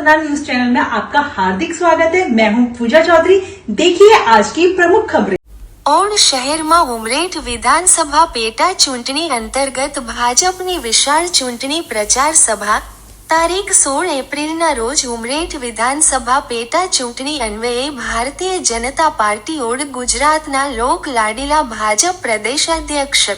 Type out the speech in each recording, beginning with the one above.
मतदान news channel में आपका हार्दिक स्वागत है। मैं हूं पूजा चौधरी। देखिए आज की प्रमुख खबरें। ઓડ શહેરમાં ઉમરેઠ વિધાનસભા પેટા ચૂંટણી અંતર્ગત ભાજપની વિશાળ ચૂંટણી પ્રચાર સભા તારીખ 16 એપ્રિલના રોજ ઉમરેઠ વિધાનસભા પેટા ચૂંટણી અન્વયે ભારતીય જનતા પાર્ટી ઓડ ગુજરાતના લોક લાડીલા ભાજપ પ્રદેશ અધ્યક્ષ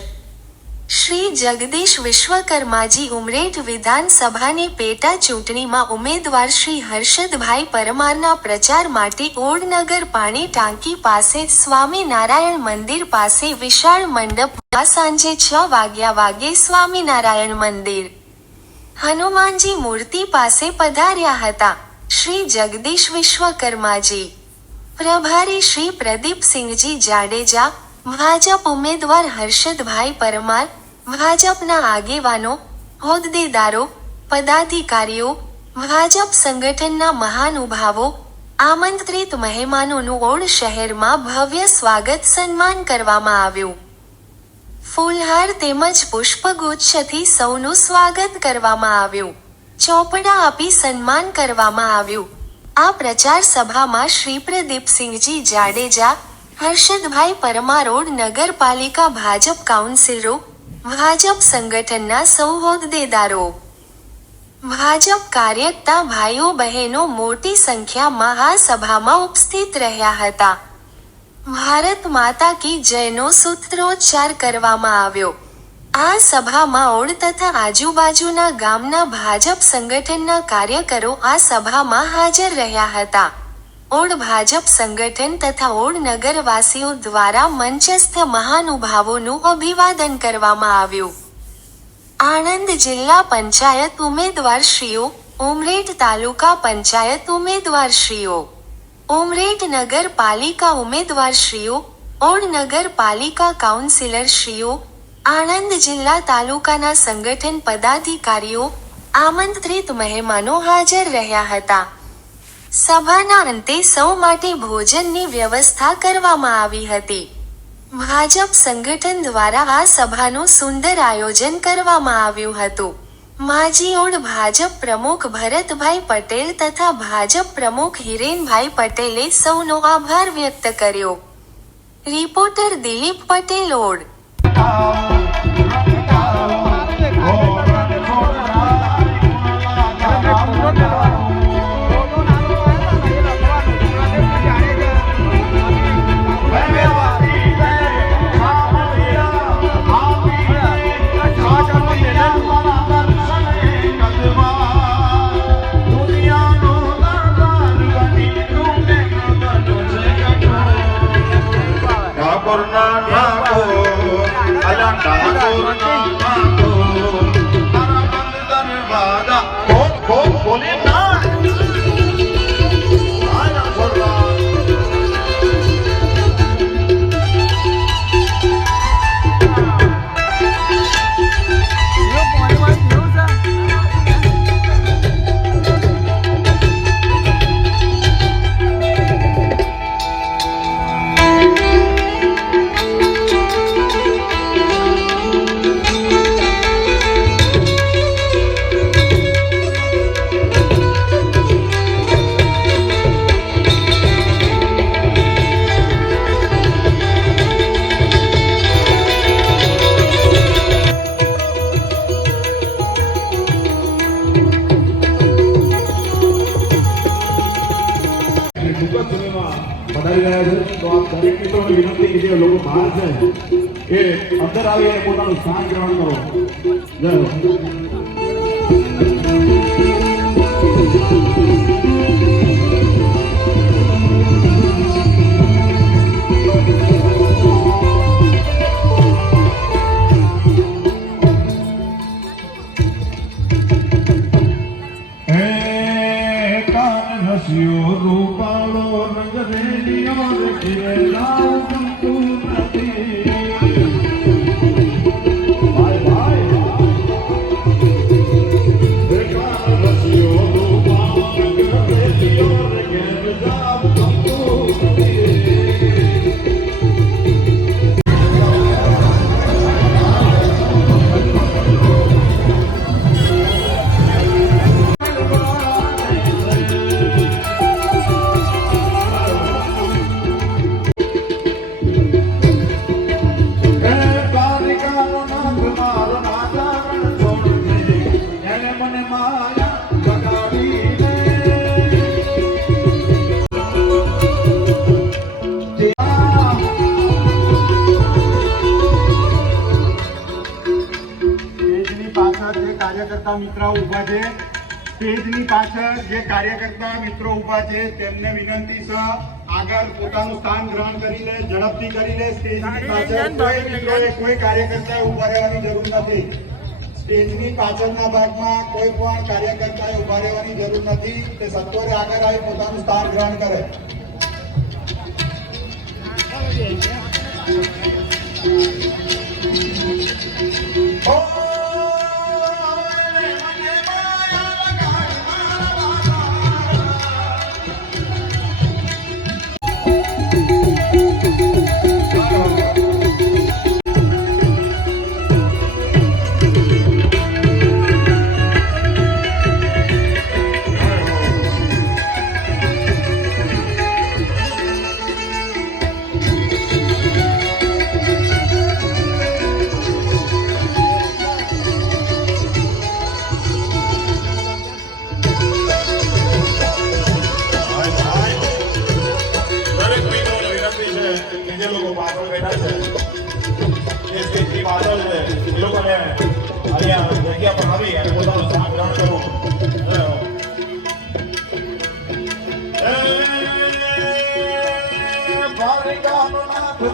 શ્રી જગદીશ વિશ્વકર્માજી ઉમરેઠ વિધાનસભાની પેટા ચૂંટણીમાં ઉમેદવાર શ્રી હર્ષદભાઈ પરમારના પ્રચાર માટે ઓડનગર પાણી ટાંકી પાસે સ્વામિનારાયણ મંદિર પાસે વિશાળ મંડપમાં સાંજે 6 વાગે સ્વામિનારાયણ મંદિર હનુમાનજી મૂર્તિ પાસે પધાર્યા હતા। શ્રી જગદીશ વિશ્વકર્માજી પ્રભારી શ્રી પ્રદીપસિંહજી જાડેજા, ભાજપ ઉમેદવાર હર્ષદભાઈ પરમાર, ભાજપના આગેવાનો, હોદ્દેદારો, પદાધિકારીઓ, ભાજપ સંગઠનના મહાનુભાવો, આમંત્રિત મહેમાનોનું ઓડ શહેરમાં ભવ્ય સ્વાગત સન્માન કરવામાં આવ્યું। ફૂલહાર તેમજ પુષ્પગુચ્છથી સૌનું સ્વાગત કરવામાં આવ્યું। ચોપડા આપી સન્માન કરવામાં આવ્યું। આ પ્રચાર સભામાં શ્રી પ્રદીપસિંહજી જાડેજા, હર્ષદભાઈ પરમાર ઓડ નગરપાલિકા ભાજપ કાઉન્સિલરો, ભાજપ સંગઠનના સૌ હોદ્દેદારો, ભાજપ કાર્યકર્તા ભાઈઓ બહેનો મોટી સંખ્યામાં આ સભામાં ઉપસ્થિત રહ્યા હતા। ભારત માતા કી જયનો સૂત્રોચ્ચાર કરવામાં આવ્યો। આ સભામાં ઓડ તથા આજુબાજુના ગામના ભાજપ સંગઠનના કાર્યકરો આ સભામાં હાજર રહ્યા હતા। ઓડ ભાજપ સંગઠન તથા ઓડ નગરવાસીઓ દ્વારા મંચસ્થ મહાનુભાવોનું અભિવાદન કરવામાં આવ્યું। આણંદ જિલ્લા પંચાયત ઉમેદવારશ્રીઓ, ઉમરેઠ તાલુકા પંચાયત ઉમેદવારશ્રીઓ, ઉમરેઠ નગરપાલિકા ઉમેદવારશ્રીઓ, ઓડ નગરપાલિકા કાઉન્સિલરશ્રીઓ, આણંદ જિલ્લા તાલુકાના સંગઠન પદાધિકારીઓ, આમંત્રિત મહેમાનો હાજર રહ્યા હતા। સભાના અંતે સૌ માટે ભોજનની વ્યવસ્થા કરવામાં આવી હતી। ભાજપ સંગઠન દ્વારા આ સભાનું સુંદર આયોજન કરવામાં આવ્યું હતું। માજી ઓડ ભાજપ પ્રમુખ ભરતભાઈ પટેલ તથા ભાજપ પ્રમુખ હિરેનભાઈ પટેલે સૌનો આભાર વ્યક્ત કર્યો। Reporter Dilip Patel odd. તો આપ દરેક મિત્રોને વિનંતી કે જે લોકો બહાર છે એ અંદર આવીને પોતાનું સ્થાન ગ્રહણ કરો। જય હો। રૂપાળો રંગ રેલિયો ભાઈ કાર્યકર્તા મિત્રો ઊભા છે સ્ટેજની પાછળ જે કાર્યકર્તા મિત્રો ઊભા છે તેમને વિનંતી છે આગળ પોતાનું સ્થાન ગ્રહણ કરી લે, ઝડપથી કરી લે. સ્ટેજની પાછળ કોઈ મિત્રોએ કોઈ કાર્યકર્તાએ ઊભા રહેવાની જરૂર નથી. સ્ટેજની પાછળના ભાગમાં કોઈ પણ કાર્યકર્તાએ ઊભા રહેવાની જરૂર નથી. તે સત્વરે આગળ આવી પોતાનું સ્થાન ગ્રહણ કરે.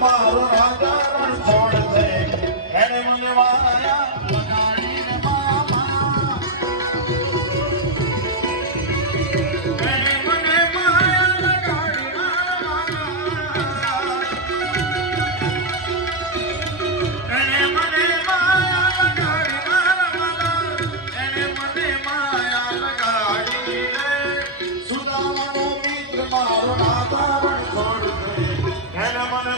મારો રાજા રણ છોડ દે એને મને વાયા લગાડીને મામા એને મને માયા લગાડી મામા એને મને માયા લગાડી મામા એને મને માયા લગાડી સુદામાનો મિત્ર મારો રાજા રણ છોડ દે એને મને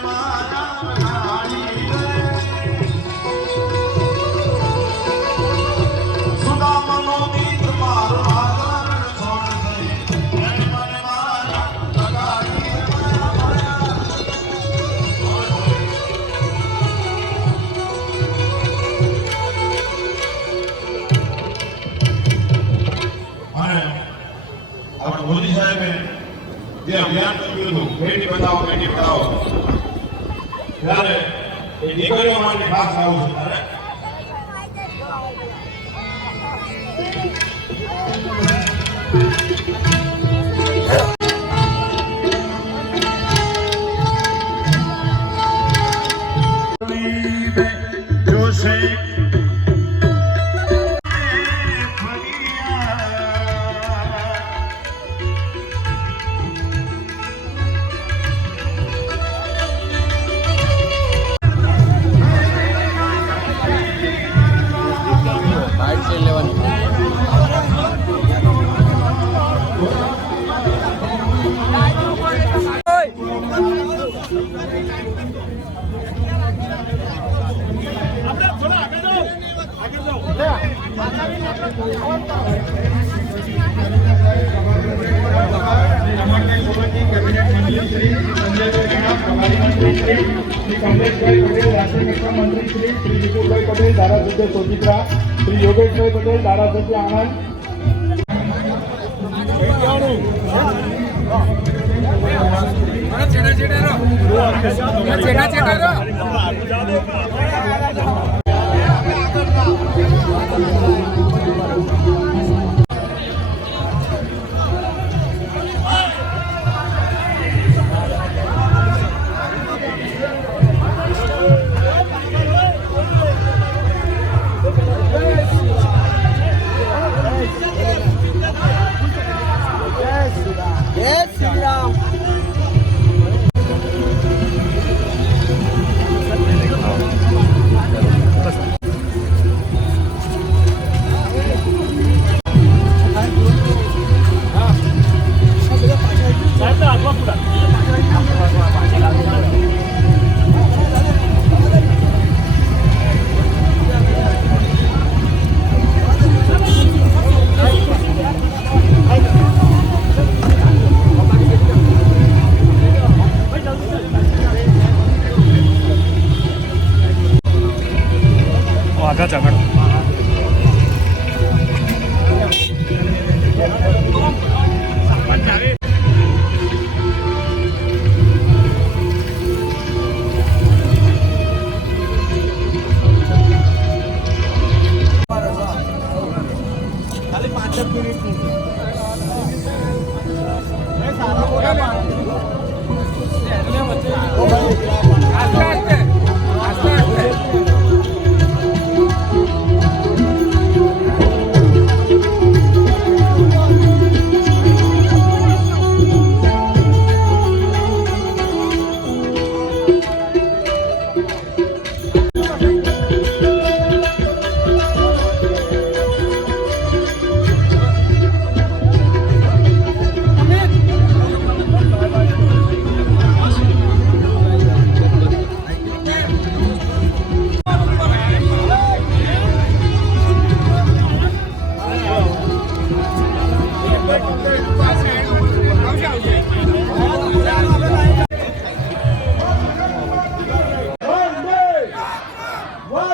મોદી સાહેબે જે અભિયાન કર્યું હતું બેટી બચાવો ત્યારે એ દીકરીઓ માટે ખાસ આવું છે ત્યારે કમલેશભાઈ પટેલ રાષ્ટ્રીય મંત્રી શ્રી વિપુલભાઈ પટેલ ધારાસભ્ય સોજિત્રા, શ્રી યોગેશભાઈ પટેલ ધારાસભ્ય આણંદ.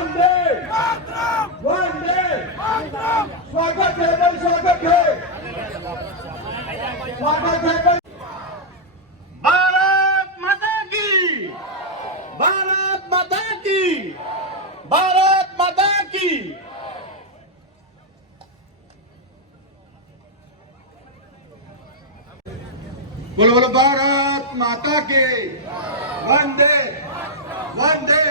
વંદે વંદે સ્વાગત છે ભાઈ, સ્વાગત છે, સ્વાગત છે ભાઈ. ભારત માતા કી, ભારત માતા કી, ભારત માતા કી. બોલો બોલો ભારત માતા કી, વંદે વંદે.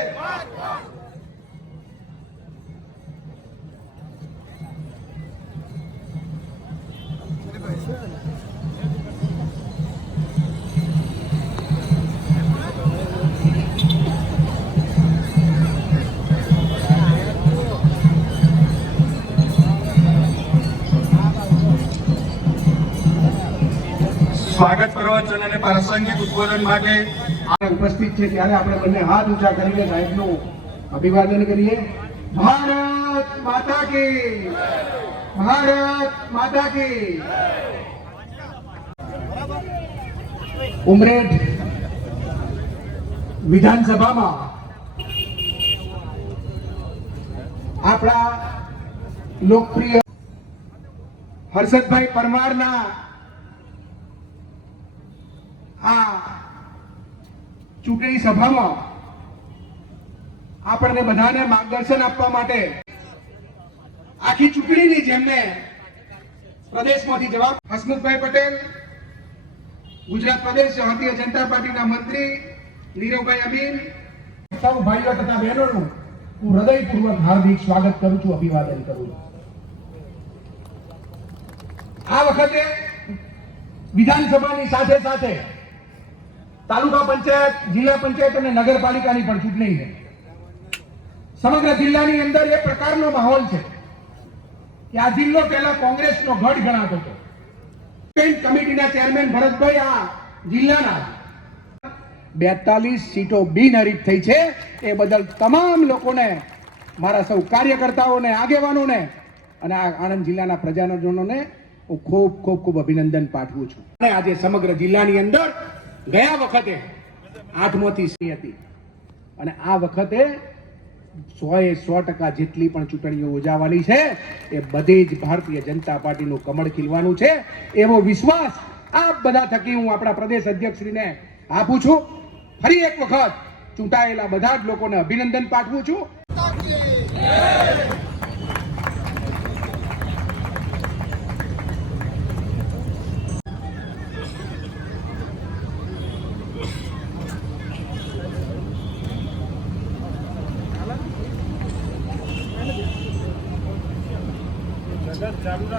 સ્વાગત પ્રવચન અને પ્રાસંગિક ઉદ્બોધન માટે ઉપસ્થિત છે ત્યારે આપણે બંને હાથ ઊંચા કરીને સાહેબનું અભિવાદન કરીએ. ભારત માતા કી, ભારત માતા કી. ઉમરેઠ વિધાનસભામાં આપણા લોકપ્રિય હર્ષદભાઈ પરમારના આ ચૂંટણી સભામાં આપણને બધાને માર્ગદર્શન આપવા માટે આખી ચૂંટણીની જેમને પ્રદેશમાંથી જવાબ હસમુખભાઈ પટેલ, ગુજરાત પ્રદેશ ભારતીય જનતા પાર્ટીના મંત્રી નીરવભાઈ અમીન, સૌ ભાઈઓ તથા બહેનોનું હું હૃદયપૂર્વક હાર્દિક સ્વાગત કરું છું, અભિવાદન કરું છું. આ વખતે વિધાનસભાની સાથે સાથે તાલુકા પંચાયત, જિલ્લા પંચાયત અને નગરપાલિકાની પણ ચૂંટણી છે. સમગ્ર જિલ્લાની અંદર એ પ્રકારનો માહોલ છે કે આ જિલ્લો પહેલા કોંગ્રેસનો ગઢ ગણાતો હતો. કમિટીના ચેરમેન ભરતભાઈ આ જિલ્લાના 42 સીટો બિનહરીફ થઈ છે. એ બદલ તમામ લોકોને, મારા સૌ કાર્યકર્તાઓને, આગેવાનોને અને આ આણંદ જિલ્લાના પ્રજાજનોને હું ખૂબ ખૂબ ખૂબ અભિનંદન પાઠવું છું. અને આજે સમગ્ર જિલ્લાની અંદર ગયા વખતે 8માંથી હતી અને આ વખતે 100% જેટલી પણ ચૂંટણીઓ યોજાવાની છે એ બધી જ ભારતીય જનતા પાર્ટીનું કમળ ખીલવાનું છે એવો વિશ્વાસ આપ બધા થકી હું આપણા પ્રદેશ અધ્યક્ષશ્રીને આપું છું. ફરી એક વખત ચૂંટાયેલા બધા જ લોકોને અભિનંદન પાઠવું છું.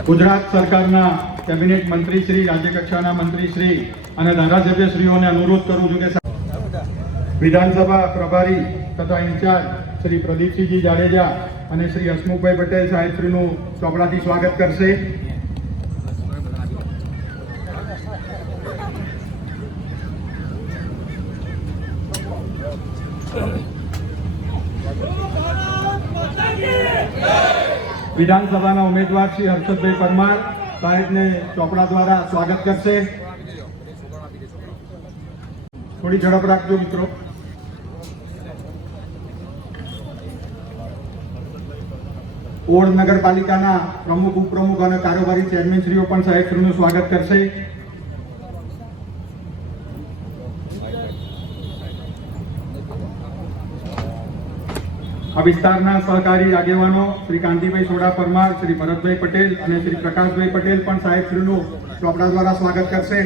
ગુજરાત સરકારના કેબિનેટ મંત્રી શ્રી, રાજ્ય કક્ષાના મંત્રી શ્રી અને ધારાસભ્યશ્રીઓને અનુરોધ કરું છું કે વિધાનસભા પ્રભારી તથા ઇન્ચાર્જ શ્રી પ્રદીપસિંહજી જાડેજા અને શ્રી હસમુખભાઈ પટેલ સાહેબશ્રીનું ચોપડાથી સ્વાગત કરશે. વિધાનસભાના ઉમેદવાર શ્રી હર્ષદભાઈ પરમાર સાહેબને ચોપડા દ્વારા સ્વાગત કરશે. થોડી ઝડપ રાખજો મિત્રો. ઓડ નગરપાલિકાના પ્રમુખ, ઉપપ્રમુખ અને કારોબારી ચેરમેનશ્રીઓ પણ સાહેબશ્રીનું સ્વાગત કરશે. આ વિસ્તારના સહકારી આગેવાનો શ્રી કાંતિભાઈ સોડા પરમાર, શ્રી ભરતભાઈ પટેલ અને શ્રી પ્રકાશભાઈ પટેલ પણ સાહેબશ્રીનું ચોપડા દ્વારા સ્વાગત કરશે.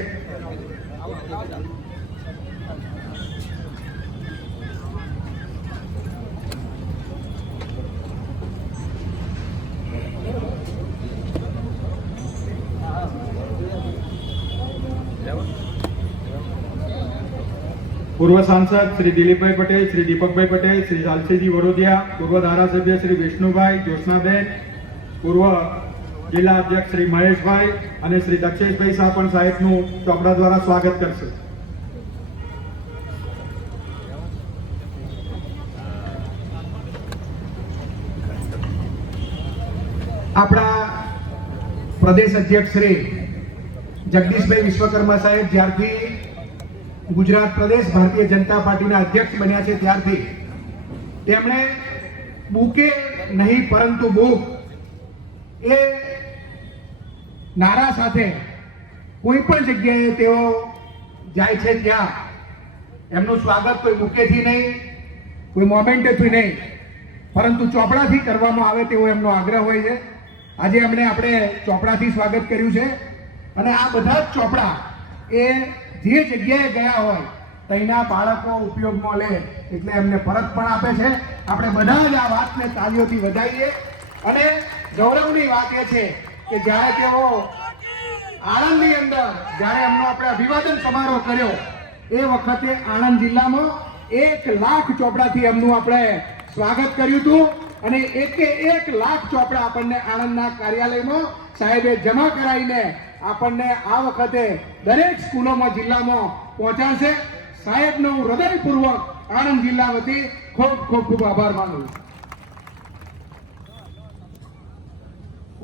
પૂર્વ સાંસદ શ્રી દિલીપભાઈ પટેલ, શ્રી દીપકભાઈ પટેલ, શ્રી લાલસિંહજી વડોદિયા, પૂર્વ ધારાસભ્ય શ્રી વિષ્ણુભાઈ, જ્યોત્સનાબેન, પૂર્વ જિલ્લા અધ્યક્ષ શ્રી મહેશભાઈ અને શ્રી દક્ષેશભાઈ શાહ પણ સાહેબનું ચોપડા દ્વારા સ્વાગત કરશે. આપણા પ્રદેશ અધ્યક્ષ શ્રી જગદીશભાઈ વિશ્વકર્મા સાહેબ જ્યારથી ગુજરાત પ્રદેશ ભારતીય જનતા પાર્ટીના અધ્યક્ષ બન્યા છે ત્યારથી તેમણે બુકે નહીં પરંતુ બુક એ નારા સાથે કોઈ પણ જગ્યાએ તેઓ જાય છે ત્યાં એમનું સ્વાગત કોઈ બુકેથી નહીં, કોઈ મોમેન્ટેથી નહીં, પરંતુ ચોપડાથી કરવામાં આવે તેવો એમનો આગ્રહ હોય છે. આજે એમણે આપણે ચોપડાથી સ્વાગત કર્યું છે અને આ બધા જ ચોપડા એ જે જગ્યાએ ગયા હોય તેના બાળકો ઉપયોગમાં લે એટલે એમને પરત પણ આપે છે. આપણે બધા જ આ વાતને તાળીઓથી વધાવીએ. અને ગૌરવની વાત એ છે કે જ્યારે તેઓ આણંદની અંદર જ્યારે એમનો આપણે અભિવાદન સમારોહ કર્યો એ વખતે આણંદ જિલ્લામાં 1 લાખ ચોપડાથી એમનું આપણે સ્વાગત કર્યું હતું અને 1 લાખ ચોપડા આપણને આણંદના કાર્યાલયમાં સાહેબે જમા કરાવીને આપણને આ વખતે દરેક સ્કૂલોમાં જિલ્લામાં પહોંચાડશે. સાહેબનો હું હૃદયપૂર્વક આણંદ જિલ્લા વતી ખૂબ ખૂબ ખૂબ આભાર માનું છું.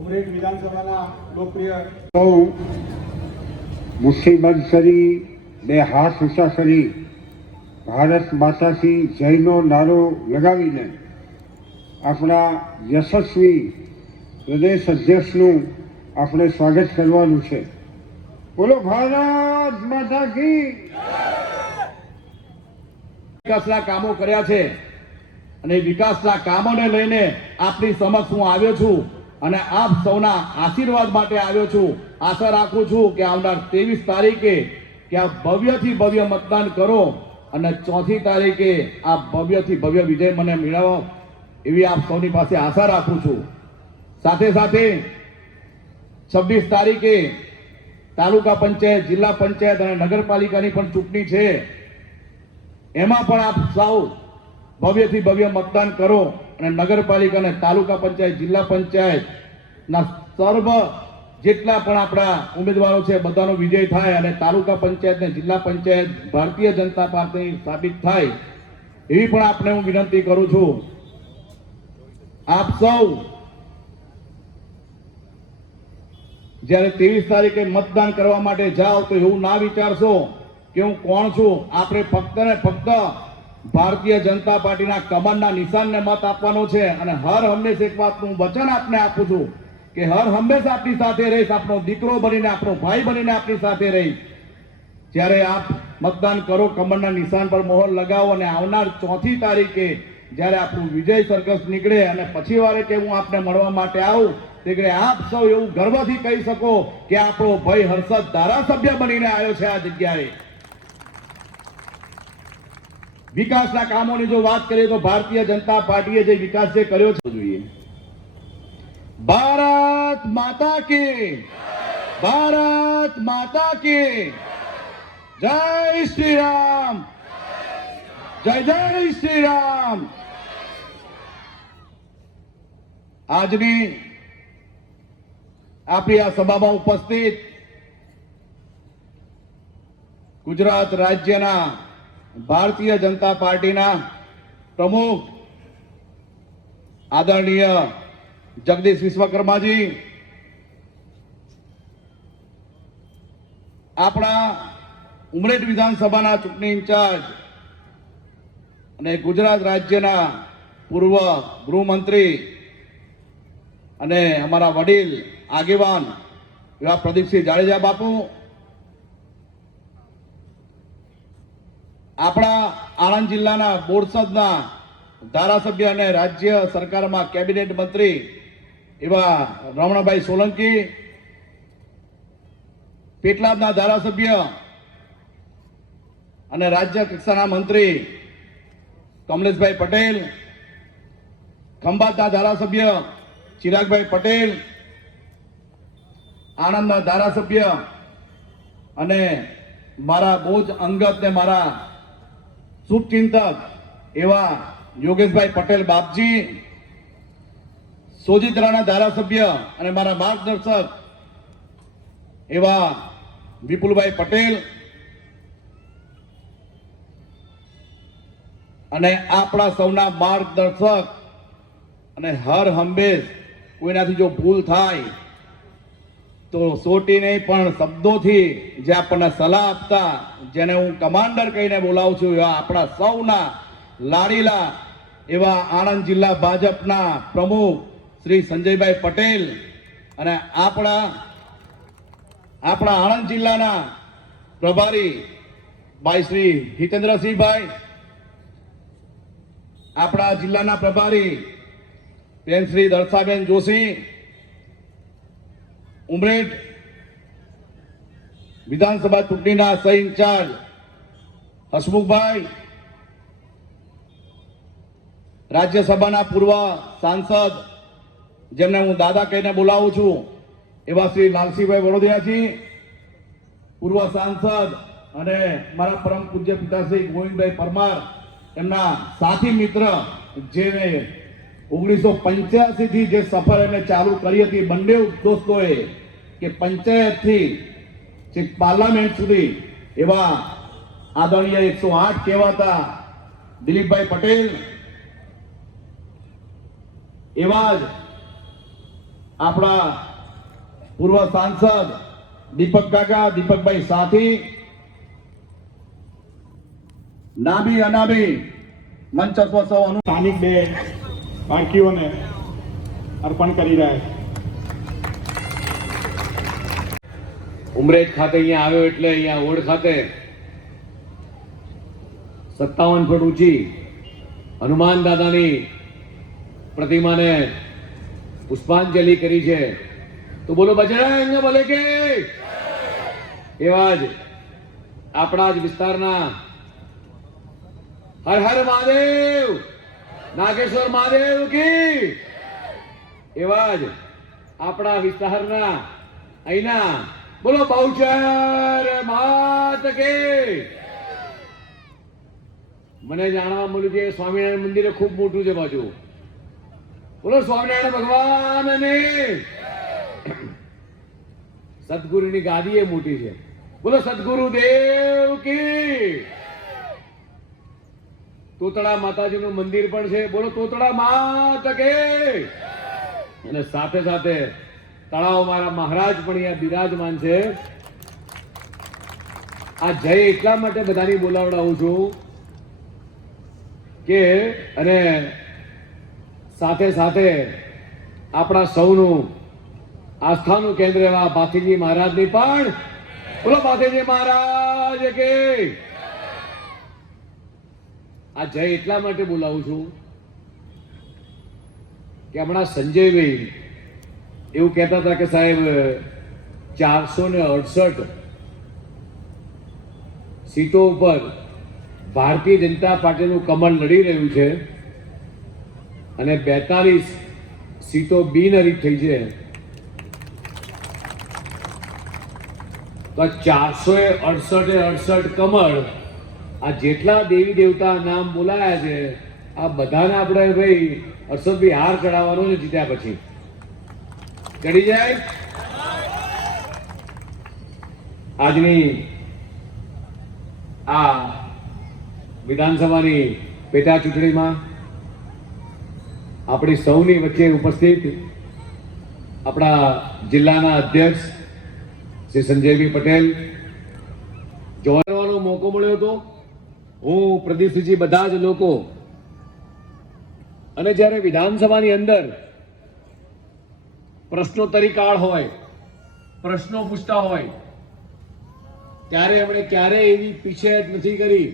ઉમરેઠ વિધાનસભાના લોકપ્રિય સૌ મુસીબત કરી બે હાથ ઊંચા કરી ભારત માતાથી જયનો નારો લગાવીને આપણા યશસ્વી પ્રદેશ અધ્યક્ષનું આપણે સ્વાગત કરવાનું છે. બોલો ભારત માતા કી. વિકાસના કામો કર્યા છે અને વિકાસના કામોને લઈને આપની સમક્ષ હું આવ્યો છું અને આપ સૌના આશીર્વાદ માટે આવ્યો છું. આશા રાખું છું કે આવનાર 23 તારીખે કે આ ભવ્યથી ભવ્ય મતદાન કરો અને 4મી તારીખે આ ભવ્યથી ભવ્ય વિજય મને મેળવો એવી આપ સૌની પાસે આશા રાખું છું. સાથે સાથે 26 તારીખે તાલુકા પંચાયત, જિલ્લા પંચાયત અને નગરપાલિકાની પણ ચૂંટણી છે. એમાં પણ આપ સૌ ભવ્યથી ભવ્ય મતદાન કરો અને નગરપાલિકા અને તાલુકા પંચાયત, જિલ્લા પંચાયતના સર્વ જેટલા પણ આપણા ઉમેદવારો છે બધાનો વિજય થાય અને તાલુકા પંચાયત અને જિલ્લા પંચાયત ભારતીય જનતા પાર્ટી સાબિત થાય એવી પણ આપણે હું વિનંતી કરું છું. આપ સૌ જ્યારે 23 તારીખે મતદાન કરવા માટે જાઓ તો એવું ના વિચારશો કે હું કોણ છું. આપણે ફક્ત ને ફક્ત ભારતીય જનતા પાર્ટીના કમળના નિશાનને મત આપવાનો છે અને હર હંમેશ એક વાતનું વચન આપને આપું છું કે હર હંમેશ આપની સાથે રહીશ, આપણો દીકરો બનીને, આપણો ભાઈ બનીને આપની સાથે રહીશ. જ્યારે આપ મતદાન કરો, કમળના નિશાન પર મોહર લગાવો અને આવનાર 4મી તારીખે જ્યારે આપણું વિજય સરઘસ નીકળે અને પછી વારે કે હું આપને મળવા માટે આવું તે આપ સૌ એવું ગર્વથી કહી શકો કે આપણો ભાઈ હર્ષદ ધારાસભ્ય બનીને આવ્યો છે આ જગ્યાએ. વિકાસના કામોની જો વાત કરીએ તો ભારતીય જનતા પાર્ટીએ જે વિકાસ જે કર્યો છે જોઈએ. ભારત માતા કી, ભારત માતા કી જય શ્રી રામ, જય જય શ્રી રામ. આજની આપણી આ સભામાં ઉપસ્થિત ગુજરાત રાજ્યના ભારતીય જનતા પાર્ટીના પ્રમુખ આદરણીય જગદીશ વિશ્વકર્માજી, આપણા ઉમરેઠ વિધાનસભાના ચૂંટણી ઇન્ચાર્જ અને ગુજરાત રાજ્યના પૂર્વ ગૃહમંત્રી અને અમારા વડીલ આગેવાન એવા પ્રદીપસિંહ જાડેજા બાપુ, આપણા આણંદ જિલ્લાના બોરસદના ધારાસભ્ય અને રાજ્ય સરકારમાં કેબિનેટ મંત્રી એવા રમણભાઈ સોલંકી, પેટલાદના ધારાસભ્ય અને રાજ્ય કક્ષાના મંત્રી કમલેશભાઈ પટેલ, ખંભાતના ધારાસભ્ય ચિરાગભાઈ પટેલ, આણંદના ધારાસભ્ય અને મારા બહુ જ અંગત ને મારા શુભચિંતક એવા યોગેશભાઈ પટેલ બાપજી, સોજિત્રાના ધારાસભ્ય અને મારા માર્ગદર્શક એવા વિપુલભાઈ પટેલ અને આપણા સૌના માર્ગદર્શક અને હર હંમેશ કોઈનાથી જો ભૂલ થાય તો સોટી નહીં પણ શબ્દોથી જે આપણને સલાહ આપતા, જેને હું કમાન્ડર કહીને બોલાવું છું, એવા આપણા સૌના લાડીલા એવા આણંદ જિલ્લા ભાજપના પ્રમુખ શ્રી સંજયભાઈ પટેલ અને આપણા આણંદ જિલ્લાના પ્રભારી ભાઈ શ્રી હિતેન્દ્રસિંહભાઈ, આપણા જિલ્લાના પ્રભારી બેન શ્રી દર્શાબેન જોશી, ઉમરેઠ વિધાનસભા ચૂંટણીના સહ ઇન્ચાર્જ હસમુખભાઈ, રાજ્યસભાના પૂર્વ સાંસદ જેમને હું દાદા કહીને બોલાવું છું એવા શ્રી લાલસિંહભાઈ વડોદરાજી, પૂર્વ સાંસદ અને મારા પરમ પૂજ્ય પિતાશ્રી ગોવિંદભાઈ પરમાર, એમના સાથી મિત્ર જેને 1985 થી જે સફર એમને ચાલુ કરી હતી બંને દોસ્તોએ કે પંચાયતથી છેક પાર્લામેન્ટ સુધી, એવા આદરણીય 108 કહેવાતા દિલીપભાઈ પટેલ, એવા જ આપણા પૂર્વ સાંસદ દીપક કાકા, દીપકભાઈ સાથી, નાબી અનાબી મંચસ્વ સૌ સ્થાનિક બે બાળકીઓને અર્પણ કરી રહ્યા છે. ઉમરેઠ ખાતે અહીંયા આવ્યો એટલે અહીંયા ઓડ ખાતે 57 ફૂટ ઊંચી હનુમાન દાદાની પ્રતિમાને પુષ્પાંજલિ કરી છે. તો બોલો બજરંગ બોલે કે. એવા જ આપણા જ વિસ્તારના હર હર મહાદેવ, નાગેશ્વર મહાદેવ કી. એવા જ આપણા વિસ્તારના અહીંના બોલો બહુચર માત કે. મને જાણવા મળ્યું છે સ્વામિનારાયણ મંદિર ખૂબ મોટું છે બાજુ. બોલો સ્વામિનારાયણ ભગવાનની. સદગુરુની ગાદી એ મોટી છે. બોલો સદગુરુ દેવ કી. તોતળા માતાજીનું મંદિર પણ છે. બોલો તોતળા માત કે. અને સાથે સાથે તળાવ મારા મહારાજ પણ અહીંયા બિરાજમાન છે. આ જય એટલા માટે બધાની બોલાવડાવું છું કે અને સાથે સાથે આપણા સૌનું આસ્થાનું કેન્દ્ર એવા ભાથીજી મહારાજની પણ બોલો ભાથીજી મહારાજ કે. આ જય એટલા માટે બોલાવું છું કે હમણાં સંજયભાઈ એવું કહેતા હતા કે સાહેબ 468 સીટો ઉપર ભારતીય જનતા પાર્ટીનું કમળ લડી રહ્યું છે અને 42 સીટો બિનહરીફ થઈ છે. તો 468 કમળ, આ જેટલા દેવી દેવતા નામ બોલાયા છે આ બધાને આપણે ભાઈ હર્ષદભાઈ હાર ચડાવવાનો છે જીત્યા પછી. ચડી જાય. આજની આ વિધાનસભાની પેટા ચૂંટણીમાં આપણી સૌની વચ્ચે ઉપસ્થિત આપણા જિલ્લાના અધ્યક્ષ શ્રી સંજયભાઈ પટેલ જોવાનો મોકો મળ્યો હતો. હું પ્રદીપસિંહજી બધા જ લોકો અને જ્યારે વિધાનસભાની અંદર પ્રશ્નોત્તરી કાળ હોય, પ્રશ્નો પૂછતા હોય ત્યારે એમણે ક્યારેય એવી પીછેહટ નથી કરી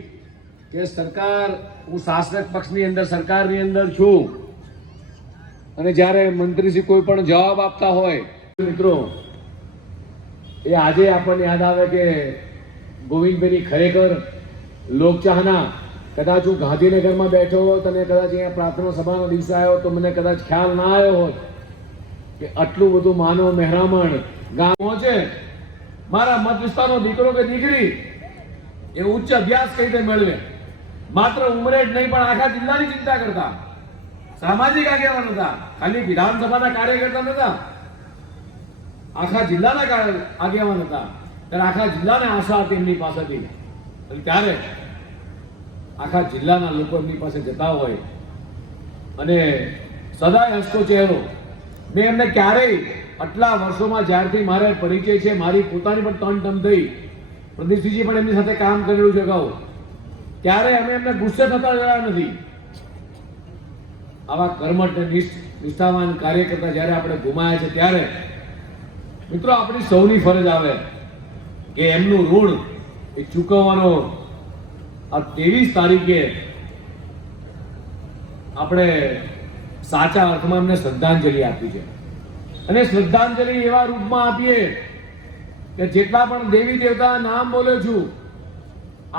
કે સરકાર, હું શાસક પક્ષની અંદર સરકારની અંદર છું અને જ્યારે મંત્રીશ્રી કોઈ પણ જવાબ આપતા હોય મિત્રો એ આજે આપણને યાદ આવે કે ગોવિંદભાઈની ખરેખર લોકચાહના. કદાચ હું ગાંધીનગરમાં બેઠો હોત અને કદાચ અહીંયા પ્રાર્થના સભાના દિવસે આવ્યો તો મને કદાચ ખ્યાલ ના આવ્યો હોત કે આટલું બધું માનવ મહેરામણ ગામ પહોંચે. મારા મત વિસ્તારનો દીકરો કે દીકરી એ ઉચ્ચ અભ્યાસ કઈ રીતે મેળવે. માત્ર ઉમરેઠ નહીં પણ આખા જિલ્લાની ચિંતા કરતા સામાજિક આગેવાન હતા. ખાલી વિધાનસભાના કાર્યકર્તા નતા, આખા જિલ્લાના આગેવાન હતા. ત્યારે આખા જિલ્લાને આશા હતી એમની પાસેથી. ત્યારે આખા જિલ્લાના લોકો એમની પાસે જતા હોય અને સદાય હસતો ચહેરો. મેં એમને ક્યારેય આટલા વર્ષોમાં જ્યારથી મારે પરિચય છે, મારી પોતાની પણ 3 ટર્મ થઈ, પ્રદીપસિંહજી પણ એમની સાથે કામ કરેલું છે અગાઉ, ત્યારે અમે એમને ગુસ્સે થતા જોયા નથી. આવા કર્મઠ અને નિષ્ઠાવાન કાર્યકર્તા જ્યારે આપણે ગુમાયા છે ત્યારે મિત્રો આપણી સૌની ફરજ આવે કે એમનું ઋણ એ ચૂકવવાનો આ 23 તારીખે આપણે સાચા અર્થમાં એમને શ્રદ્ધાંજલિ આપી છે. અને શ્રદ્ધાંજલિ એવા રૂપમાં આપીએ કે જેટલા પણ દેવી દેવતા નામ બોલે છું,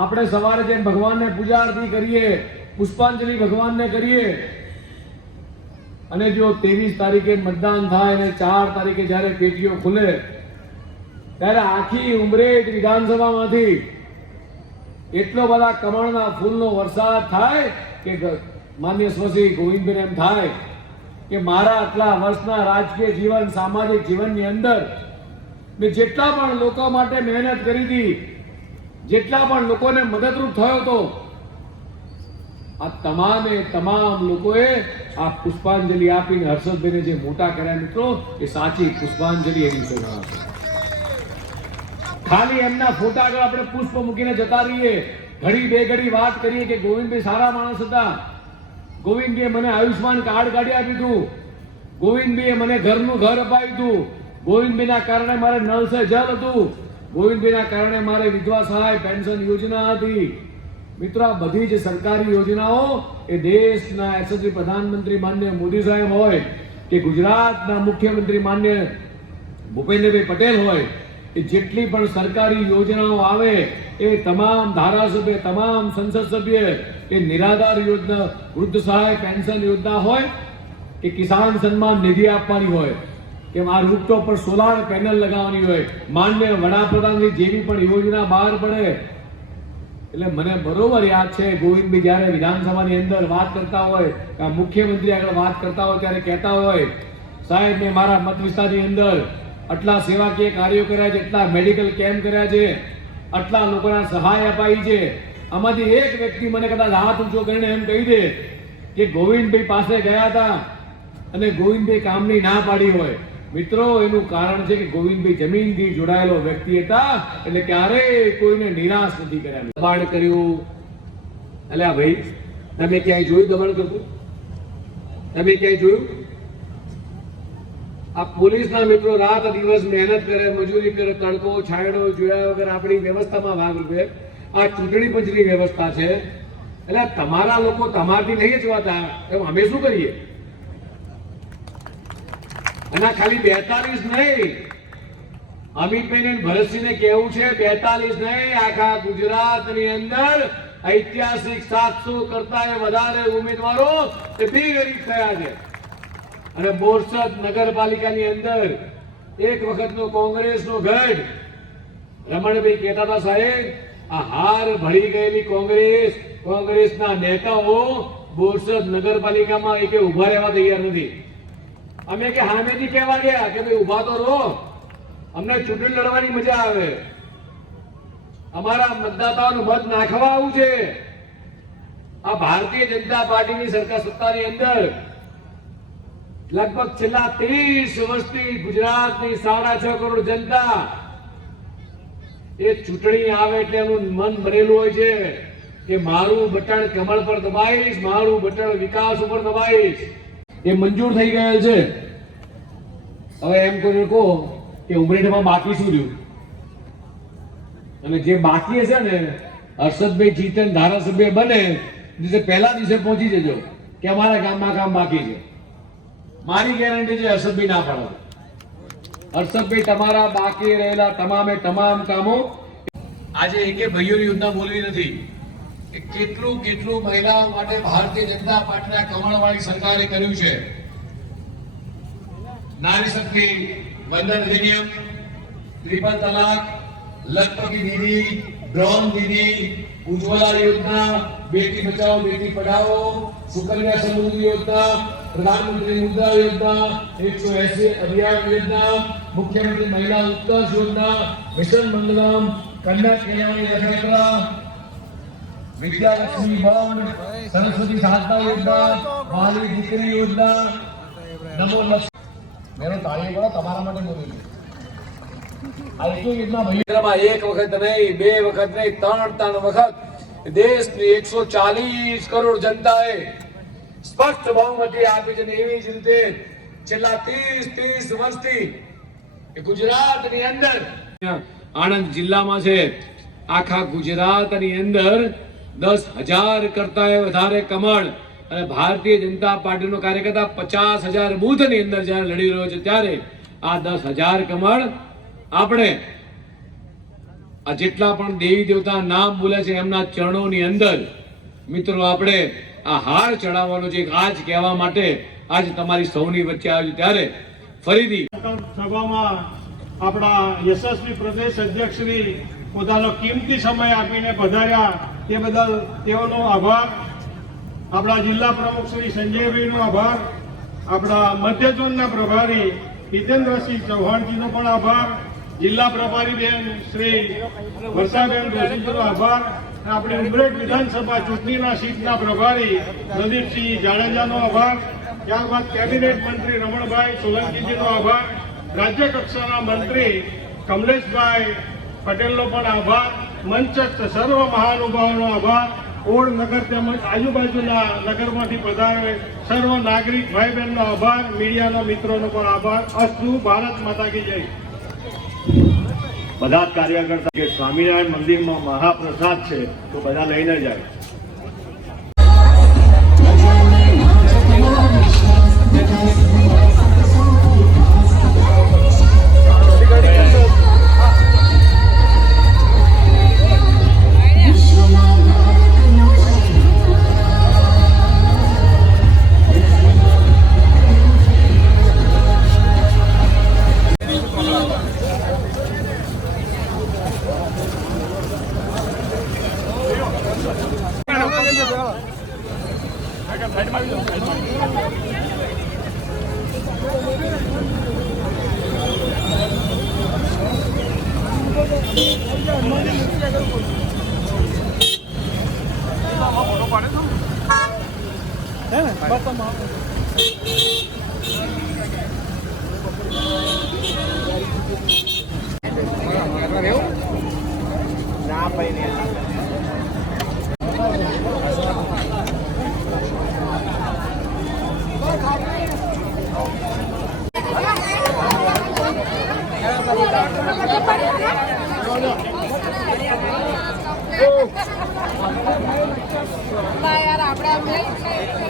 આપણે સવારે જેમ ભગવાનને પૂજા આરતી કરીએ, પુષ્પાંજલિ ભગવાનને કરીએ, અને જો 23 તારીખે મતદાન થાય અને 4 તારીખે જ્યારે પેટીઓ ખુલે ત્યારે આખી ઉમરેઠ વિધાનસભામાંથી એટલો બધા કમળના ફૂલનો વરસાદ થાય કે માન્ય શ્રી ગોવિંદભાઈ એમ થાય કે મારા આટલા વર્ષના રાજકીય જીવન, સામાજિક જીવનની અંદર મેં જેટલા પણ લોકો માટે મહેનત કરી હતી, જેટલા પણ લોકોને મદદરૂપ થયો હતો, આ તમામ લોકોએ આ પુષ્પાંજલિ આપીને હર્ષદભાઈને જે મોટા કર્યા મિત્રો, એ સાચી પુષ્પાંજલિ એની છે. ખાલી એમના ફોટા આગળ આપણે પુષ્પ મૂકીને જતા રહીએ, ઘડી બે ઘડી વાત કરીએ કે ગોવિંદભાઈ સારા માણસ હતા, ગોવિંદભાઈએ મને આયુષ્માન કાર્ડ કાઢી આપ્યું હતું, ગોવિંદભાઈએ મને ઘરનું ઘર અપાવ્યું હતું, ગોવિંદભાઈના કારણે મારે નળ સે જલ હતું, ગોવિંદભાઈના કારણે મારે વિધવા સહાય પેન્શન યોજના હતી. મિત્રો આ બધી જ સરકારી યોજનાઓ એ દેશના યશસ્વી પ્રધાનમંત્રી માન્ય મોદી સાહેબ હોય કે ગુજરાતના મુખ્યમંત્રી માન્ય ભૂપેન્દ્રભાઈ પટેલ હોય, એ જેટલી પણ સરકારી યોજનાઓ આવે એ તમામ ધારાસભ્ય, તમામ સંસદ સભ્ય, એ નિરાધાર યોજના, વૃદ્ધ સહાય પેન્શન યોજના હોય કે કિસાન સન્માન નિધિ આપવાની હોય કે આ રૂફટોપ પર સોલાર પેનલ લગાવવાની હોય, માન્ય વડાપ્રધાનની જેવી પણ યોજના બહાર પડે. એટલે મને બરોબર યાદ છે ગોવિંદભાઈ જ્યારે વિધાનસભાની અંદર વાત કરતા હોય કે મુખ્યમંત્રી આગળ વાત કરતા હોય ત્યારે કહેતા હોય, સાહેબ મેં મારા મત વિસ્તારની અંદર આટલા સેવાકીય કાર્યો કર્યા છે, એટલા મેડિકલ કેમ્પ કર્યા છે, આટલા લોકોના સહાય અપાઈ છે, આમાંથી એક વ્યક્તિ મને કદાચ હાથ ઊંચો કરીને એમ કહી દે કે ગોવિંદભાઈ પાસે ગયા હતા અને ગોવિંદભાઈ કામની ના પાડી હોય. મિત્રો એનું કારણ છે કે ગોવિંદભાઈ જમીનથી જોડાયેલો વ્યક્તિ હતા, એટલે ક્યારેય કોઈને નિરાશ નથી કર્યા. દબાણ કર્યું, એટલે ભાઈ તમે ક્યાંય જોયું દબાણ કરતું? તમે ક્યાંય જોયું? આ પોલીસના મિત્રો રાત દિવસ મહેનત કરે, મજૂરી કરે, તડકો છાંયડો જોયા વગર આપણી વ્યવસ્થામાં ભાગરૂપે આ ચૂંટણી પંચની વ્યવસ્થા છે. એટલે તમારા લોકો તમારથી નહીં જોવાતા, એમ અમે શું કરીએ? અને ખાલી 42 નહીં, અમિતભાઈ ને ભરતસિંહને કેવું છે 42 નહીં, આખા ગુજરાતની અંદર ઐતિહાસિક 700 કરતા વધારે ઉમેદવારો તે બેગરીબ થયા છે. અને બોરસદ નગરપાલિકાની અંદર એક વખતનો કોંગ્રેસનો ગઢ રમણભાઈ કહેતા હતા, સાહેબ આ હાર ભળી ગયેલી કોંગ્રેસના નેતાઓ બોરસદ નગરપાલિકામાં એકે ઉભા રહેવા તૈયાર નથી. અમે કે સામેથી કહેવા ગયા કે ભાઈ ઉભા તો રહો, અમને ચૂંટણી લડવાની મજા આવે, અમારા મતદાતાઓનું મત નાખવા આવું છે. આ ભારતીય જનતા પાર્ટીની સરકાર સત્તાની અંદર લગભગ છેલ્લા 30 વર્ષથી ગુજરાતની 6.5 કરોડ જનતા એ ચૂંટણી આવે એટલે એનું મન ભરેલું હોય છે કે મારું બટન કમળ પર દબાઈશ, મારું બટન વિકાસ ઉપર દબાઈશ. એ મંજૂર થઈ ગયેલ છે. હવે એમ કોઈ કહો કે ઉમરેઠમાં બાકી શું રહ્યું? અને જે બાકી છે ને, હર્ષદભાઈ જીતે ધારાસભ્ય બને પહેલા દિવસે પહોંચી જજો કે અમારા ગામમાં કામ બાકી છે. મારી ગેરંટી છે હર્ષદભાઈ ના પાડો. હર્ષદભાઈ તમારા બાકી રહેલા તમામ કામો, આજે એકે ભાઈઓની યોજના બોલવી નથી કે કેટલું મહિલાઓ માટે ભારતીય જનતા પાર્ટીના કમળવાળી સરકારે કર્યું છે. નારી શક્તિ વંદન અધિનિયમ, ટ્રિપલ તલાક, લખપતિ દીદી, ડ્રોન દીદી, ઉજ્જવલા યોજના, બેટી બચાવો બેટી પઢાઓ, સુકન્યા સમૃદ્ધિ યોજના, પ્રધાનમંત્રી મુદ્રા યોજના, 180 અભિયાન યોજના, મુખ્યમંત્રી મહિલા ઉત્કર્ષ યોજના, મિશન મંગલમ, કન્યા કલ્યાણ યાત્રા, વિદ્યાલક્ષ્મી બોન્ડ, સરસ્વતી સહાયતા યોજના, વાલી દીકરી યોજના, નમો લક્ષ્મી. મેરો તાળી કરો તમારા માટે બોલું. આ યોજના ભાઈઓમાં એક વખત નહીં, બે વખત નહીં, ત્રણ વખત દેશની 140 કરોડ જનતાએ સ્પષ્ટ બહુમતી આપી છે. એવી જ રીતે છેલ્લા 30 વર્ષથી ગુજરાતની અંદર આણંદ જિલ્લામાં છે, આખા ગુજરાતની અંદર 10,000 કરતા વધારે કમળ અને ભારતીય જનતા પાર્ટીનો કાર્યકર્તા 50,000 બૂથની અંદર જ્યારે લડી રહ્યો છે, ત્યારે આ 10,000 કમળ આપણે આ જેટલા પણ દેવી દેવતા નામ બોલે છે એમના ચરણોની અંદર મિત્રો આપણે આ હાર ચડાવવાનો છે. આજ કહેવા માટે આજ તમારી સૌની વચ્ચે આવ્યું ત્યારે ફરીથી સભામાં આપણા યશસ્વી પ્રદેશ અધ્યક્ષ શ્રી પોતાનો કિંમતી સમય આપીને પધાર્યા તે બદલ તેઓનો આભાર. આપણા જિલ્લા પ્રમુખ શ્રી સંજયભાઈનો આભાર. આપણા મધ્ય ઝોનના પ્રભારી હિતેન્દ્રસિંહ ચૌહાણજીનો પણ આભાર. જિલ્લા પ્રભારી બેન શ્રી વર્ષાબેન જોશીજીનો આભાર. આપણે ઉમરેઠ વિધાનસભા ચૂંટણીના સીટના પ્રભારી પ્રદીપસિંહ જાડેજાનો આભાર. ત્યારબાદ કેબિનેટ મંત્રી રમણભાઈ સોલંકીજીનો આભાર. રાજ્ય કક્ષાના મંત્રી કમલેશભાઈ પટેલનો પણ આભાર. મંચસ્થ સર્વ મહાનુભાવોનો આભાર. ઓળ નગર તેમજ આજુબાજુના નગરમાંથી પધારે સર્વ નાગરિક ભાઈ બહેનનો આભાર. મીડિયાના મિત્રોનો પણ આભાર. અસ્તુ ભારત માતા કી જય. બધા જ કાર્યકર્તા કે સ્વામિનારાયણ મંદિરમાં મહાપ્રસાદ છે તો બધા લઈને જાય. યાર આપણે